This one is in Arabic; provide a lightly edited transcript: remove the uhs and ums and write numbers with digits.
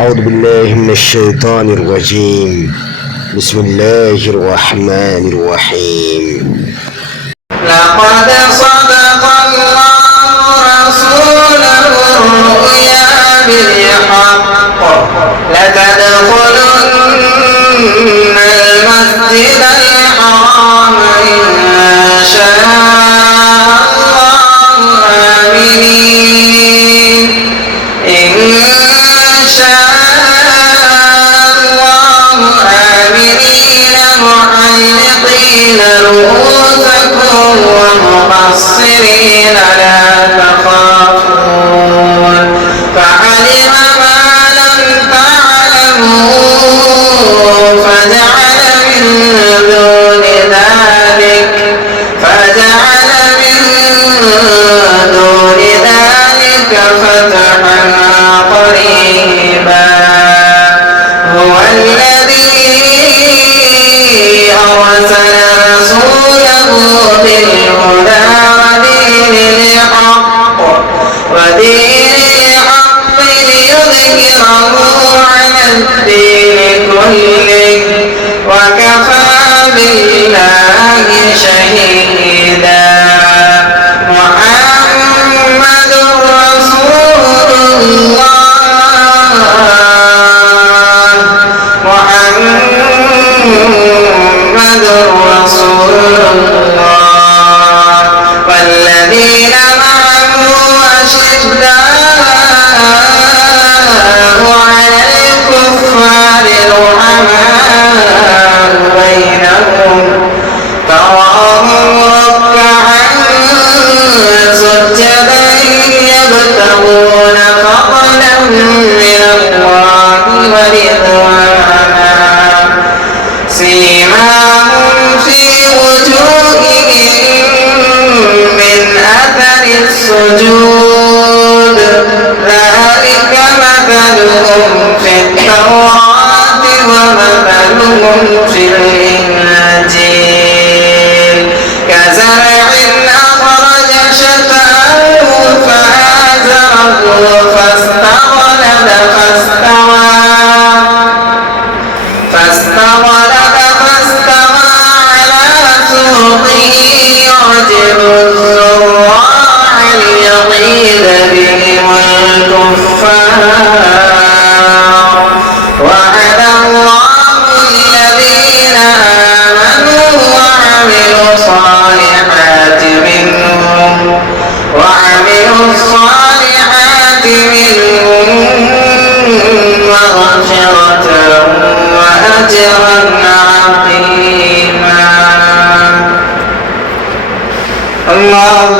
أعوذ بالله من الشيطان الرجيم. بسم الله الرحمن الرحيم. لقد صدق الله رسوله الرؤيا بالحق لتدخلن المسجد الحرام إن شاء الله آمنين محلقين رؤوسكم ومقصرين لا تخافون فعلم ما لم تعلموا فجعل من دون ذلك فتحا قريبا. هو الذي أرسل رسوله بالهدى ودين الحق ليظهره على الدين كله وكفى بالله شهيدا. محمد رسول الله والذين معه أشداء على الكفار رحماء بينهم تراهم ركعا سجدا يبتغون فضلا من الله ورضوانا سيماهم في وجوههم من أثر السجود ذلك مثلهم في التوراة ومثلهم في الإنجيل كزرع أخرج شطأه فآزره فاستغلظ فاستوى على سوقه يعجب الزراع ليغيظ بهم الكفار. وعد الله الذين آمنوا وعملوا الصالحات منهم مغفرة وأجرا عظيما. الله